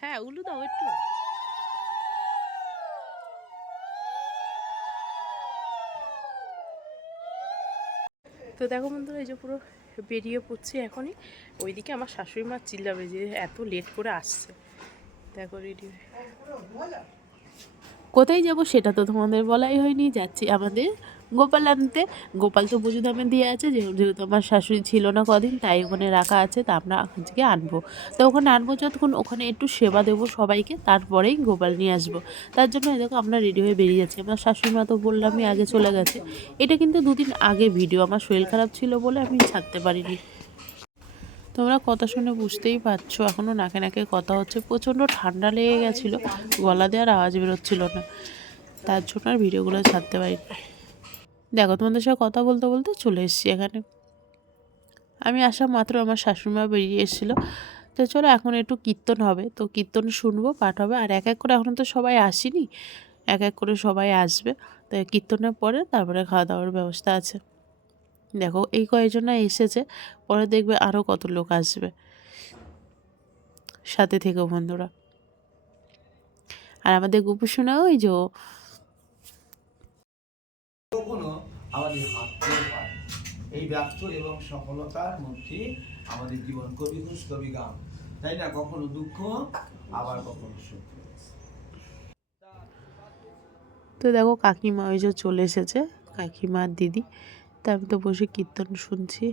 হ্যাঁ উলু দাও একটু। তো দেখো বন্ধুরা, এই যে পুরো বেরিয়ে পড়ছি এখনই। ওইদিকে আমার শাশুড়ি মা চিল্লাবে যে এত লেট করে আসছে। দেখো রেডি কোথায় যাব সেটা তো তোমাদের বলাই হয়নি। যাচ্ছি আমাদের গোপাল আনতে। গোপাল তো বুঝুদামে দিয়ে আছে, যেহেতু আমার শাশুড়ি ছিল না কদিন, তাই ওখানে রাখা আছে। তা আমরা আজকে আনবো। তো ওখানে আনবো যতক্ষণ, ওখানে একটু সেবা দেবো সবাইকে, তারপরেই গোপাল নিয়ে আসবো। তার জন্য দেখো আমরা রেডি হয়ে বেরিয়ে যাচ্ছি। আমার শাশুড়ি মা তো বললামই আগে চলে গেছে। এটা কিন্তু দুদিন আগে ভিডিও, আমার শরীর খারাপ ছিল বলে আমি ছাড়তে পারিনি। তোমরা কথা শুনে বুঝতেই পারছো, এখনও নাকে নাকে কথা হচ্ছে। প্রচণ্ড ঠান্ডা লেগে গেছিলো, গলা দেওয়ার আওয়াজ বেরোচ্ছিল না, তার জন্য আর ভিডিওগুলো ছাড়তে পারিনি। দেখো তোমাদের সাথে কথা বলতে বলতে চলে এসেছি এখানে। আমি আসা মাত্র আমার শাশুড়িমা বেরিয়ে এসেছিলো। তো চলো এখন একটু কীর্তন হবে, তো কীর্তন শুনবো, পাঠ হবে। আর এক এক করে, এখন তো সবাই আসেনি, এক এক করে সবাই আসবে। তো কীর্তনের পরে তারপরে খাওয়া দাওয়ার ব্যবস্থা আছে। দেখো এই কয়েকজনা এসেছে, পরে দেখবে আরও কত লোক আসবে। সাথে থেকো বন্ধুরা। আর আমাদের গোপু শোনাও ওই যে কখনো আমাদের হাততেও পারে। এই ব্যর্থ এবং সফলতার মধ্যে আমাদের জীবন কবি খুশ কবি গান, তাই না? কখনো দুঃখ, আবার কখনো সুখ। তো দেখো কাকিমা ওই যে চলে এসেছে, কাকিমা দিদি। তা আমি তো বসে কীর্তন শুনছি।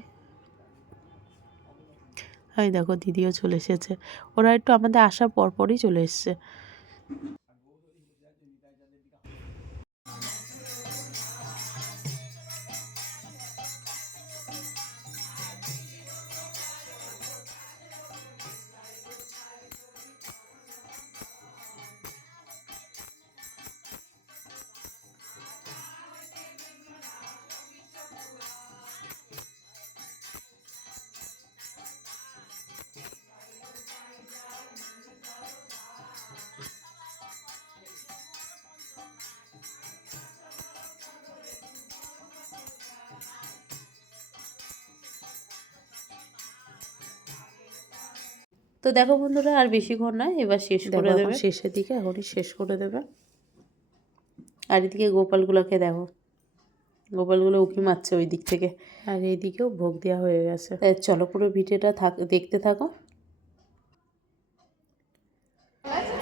এই দেখো দিদিও চলে এসেছে। ওরা একটু আমাদের আসার পরপরই চলে এসছে। তো দেখো বন্ধুরা, আর বেশিক্ষণ নয়, এবার শেষ করে দেবে। শেষের দিকে এখনই শেষ করে দেবে। আর এদিকে গোপালগুলোকে দেখো, গোপালগুলো উঁকি মারছে ওই দিক থেকে। আর এইদিকেও ভোগ দেওয়া হয়ে গেছে। চলো পুরো ভিডিওটা দেখতে থাকো।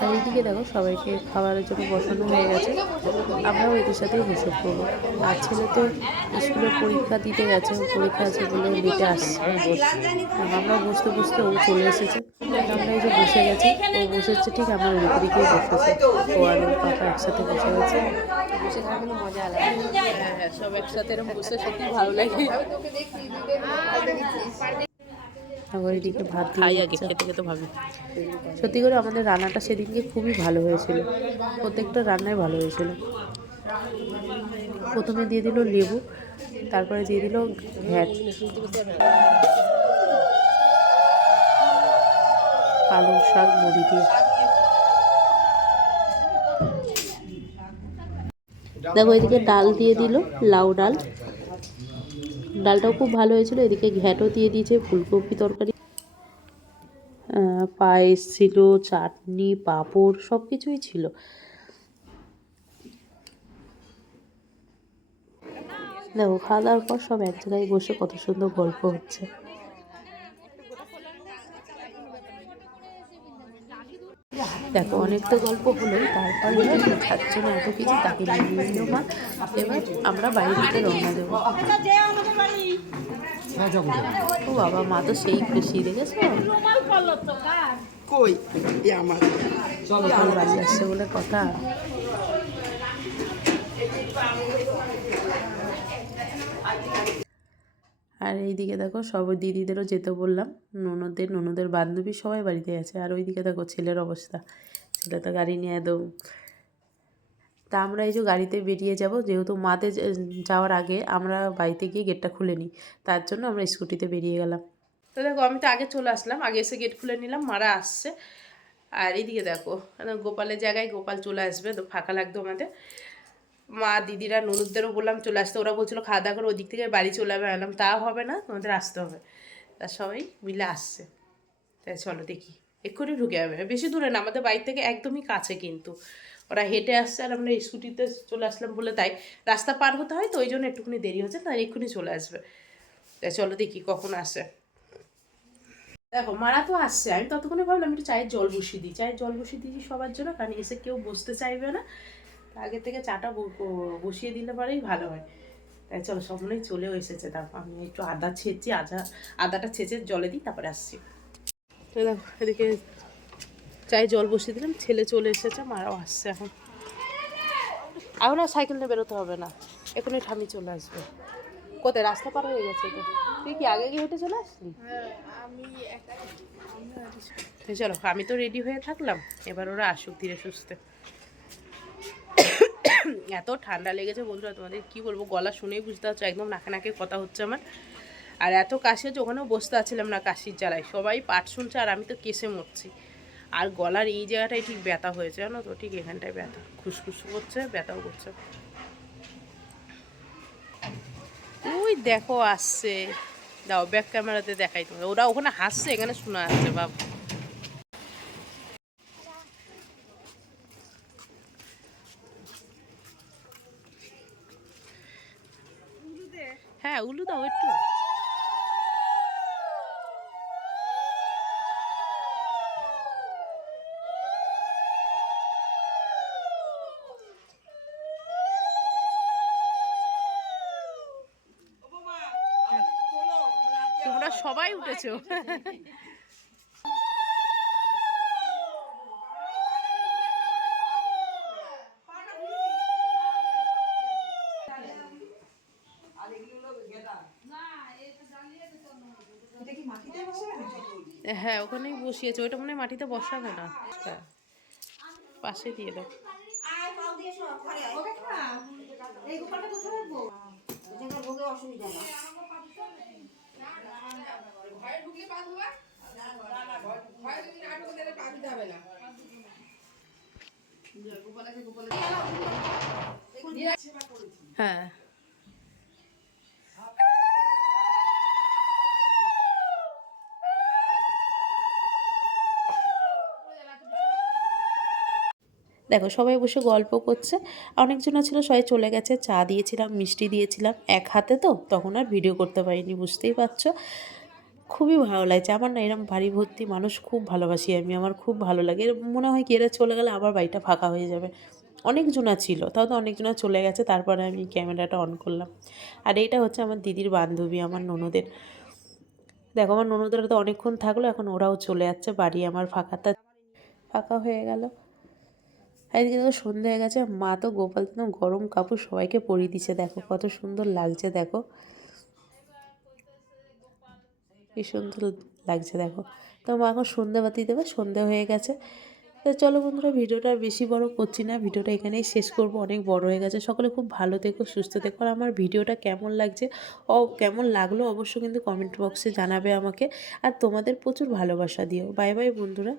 আর এইদিকে দেখো সবাইকে খাবারের জন্য বসানো হয়ে গেছে। আমরাও এদের সাথেই বসে পড়বো। আর ছেলে তো স্কুলে পরীক্ষা দিতে গেছে, পরীক্ষা আছে বলে লেটে আসছে। আমরা বসতে বসতে ও চলে এসেছে। আমরা এই যে বসে গেছি, ও বসেছে ঠিক আমার উল্টো দিকেই বসেছে। ও আর ওর পাপা একসাথে বসে গেছে। বসে থাকলে মজা আলাদা। হ্যাঁ, সব একসাথে এরকম বসে সত্যি ভালো লাগে। আবার এদিকে ভাত খাই আগে, খেতে খেতে ভাবি। সত্যি করে আমাদের রান্নাটা সেদিনকে খুবই ভালো হয়েছিল, প্রত্যেকটা রান্নাই ভালো হয়েছিল। প্রথমে দিয়ে দিল লেবু, তারপরে দিয়ে দিল ঘ্যাট, পালং শাক বড়ি দিয়ে। দেখো এদিকে ডাল দিয়ে দিল, লাউ ডাল। ডালটাও খুব ভালো হয়েছিল। এদিকে ঘ্যাটও দিয়ে দিয়েছে, ফুলকপি তরকারি, পায়েস ছিল, চাটনি, পাঁপড়, সব কিছুই ছিল। দেখো খাওয়া দাওয়ার পর সব এক জায়গায় বসে কত সুন্দর গল্প হচ্ছে। দেখো অনেক তো গল্প হলো, তারপরে খাচ্ছে না এত কিছু, তাকে নিয়ে মা। এবার আমরা বাইরে থেকে রওনা দেবো। ও বাবা, মা তো সেই খুশি, দেখেছো? কই আমার গোপাল বাড়ি আসছে বলে কথা। আর এইদিকে দেখো সব দিদিদেরও যেতে বললাম, ননদের বান্ধবী সবাই বাড়িতে আছে। আর ওইদিকে দেখো ছেলের অবস্থা, ছেলে তো গাড়ি নিয়ে একদম। তা আমরা এই যে গাড়িতে বেরিয়ে যাব, যেহেতু মাতে যাওয়ার আগে আমরা বাড়িতে গিয়ে গেটটা খুলে নিই, তার জন্য আমরা স্কুটিতে বেরিয়ে গেলাম। তো দেখো আমি তো আগে চলে আসলাম, আগে এসে গেট খুলে নিলাম, মারা আসছে। আর এইদিকে দেখো গোপালের জায়গায় গোপাল চলে আসবে, তো ফাঁকা লাগতো আমাদের। মা দিদিরা ননদদেরও বললাম চলে আসতে, ওরা বলছিল খাওয়া দাওয়া করে ওদিক থেকে বাড়ি চলে যাবে। এলাম তা হবে না, তোমাদের আসতে হবে। তা সবাই মিলে আসছে। তাই চলো দেখি এক্ষুনি ঢুকে যাবে, বেশি দূরে না, আমাদের বাড়ি থেকে একদমই কাছে কিন্তু। ওরা হেঁটে আসছে আর আমরা স্কুটিতে চলে আসলাম বলে তাই রাস্তা পার হতে হয়, তো ওই জন্য একটুখানি দেরি হচ্ছে, তাই এক্ষুনি চলে আসবে। তাই চলো দেখি কখন আসে। দেখো মারা তো আসছে, আমি ততক্ষণে ভাবলাম একটু চায়ের জল বসিয়ে দিই, চায়ের জল বসিয়ে দিয়েছি সবার জন্য, কারণ এসে কেউ বসতে চাইবে না, আগে থেকে চাটা বসিয়ে দিলে পরেই ভালো হয়। তাই চলো সামনেই চলেও এসেছে, তারপর আমি একটু আদা ছেঁচি, আদাটা ছেঁচে জলে দিই, তারপরে আসছি। তো দেখো এদিকে চায়ে জল বসিয়ে দিলাম, ছেলে চলে এসেছে, মারাও আসছে এখন। এখন আর সাইকেল নিয়ে বেরোতে হবে না, এখনই ঠামি চলে আসবে। কোথায় রাস্তা পার হয়ে গেছে তো, তুই কি আগে গিয়ে হেঁটে চলে আসলি? চলো আমি তো রেডি হয়ে থাকলাম, এবার ওরা আসুক ধীরে সুস্থে। এত ঠান্ডা লেগেছে বন্ধুরা, তোমাদের কি বলবো, গলা শুনেই বুঝতে পারছো একদম নাকে নাকে কথা হচ্ছে আমার। আর এত কাশি হচ্ছে, ওখানেও বসতে পারছিলাম না কাশির জ্বালায়, সবাই পাট শুনছে আর আমি তো কেসে মরছি। আর গলার এই জায়গাটায় ঠিক ব্যথা হয়েছে জানো তো, ঠিক এখানটায় ব্যথা, খুসখুস করছে, ব্যথাও করছে। ওই দেখো আসছে, দাও ব্যাক ক্যামেরাতে দেখাই তোমার, ওরা ওখানে হাসছে, এখানে শোনা যাচ্ছে বাবা। হ্যাঁ উলু দাও একটু। তোমরা সবাই উঠেছো। হ্যাঁ ওখানেই বসিয়েছে, ওইটা মনে হয় মাটিতে বসাবে না, হ্যাঁ পাশে দিয়ে দাও। হ্যাঁ দেখো সবাই বসে গল্প করছে, অনেকজন ছিল, সবাই চলে গেছে, চা দিয়েছিলাম, মিষ্টি দিয়েছিলাম এক হাতে, তো তখন আর ভিডিও করতে পারিনি, বুঝতেই পারছো। খুবই ভালো লাগছে আমার না, এরকম বাড়ি ভর্তি মানুষ খুব ভালোবাসি আমি, আমার খুব ভালো লাগে, এর মনে হয় কি এরা চলে গেলে আবার বাড়িটা ফাঁকা হয়ে যাবে। অনেকজনা ছিল, তাও তো অনেকজনা চলে গেছে, তারপরে আমি ক্যামেরাটা অন করলাম। আর এইটা হচ্ছে আমার দিদির বান্ধবী, আমার ননদের। দেখো আমার ননদরা তো অনেকক্ষণ থাকলো, এখন ওরাও চলে যাচ্ছে বাড়ি, আমার ফাঁকাটা ফাঁকা হয়ে গেল। আর এদিকে দেখো সন্ধ্যে হয়ে গেছে, মা তো গোপাল তো গরম কাপড় সবাইকে পরিয়ে দিচ্ছে, দেখো কত সুন্দর লাগছে, দেখো কি সুন্দর লাগছে দেখো। তো মা এখন সন্ধ্যাবাতি দেবে, সন্ধ্যে হয়ে গেছে। তো চলো বন্ধুরা, ভিডিওটা আর বেশি বড় করছি না, ভিডিওটা এখানেই শেষ করব, অনেক বড় হয়ে গেছে। সকলে খুব ভালো থেকো, সুস্থ থেকো, আর আমার ভিডিওটা কেমন লাগছে কেমন লাগলো অবশ্যই কিন্তু কমেন্ট বক্সে জানাবে আমাকে, আর তোমাদের প্রচুর ভালোবাসা দিও। বাই বাই বন্ধুরা।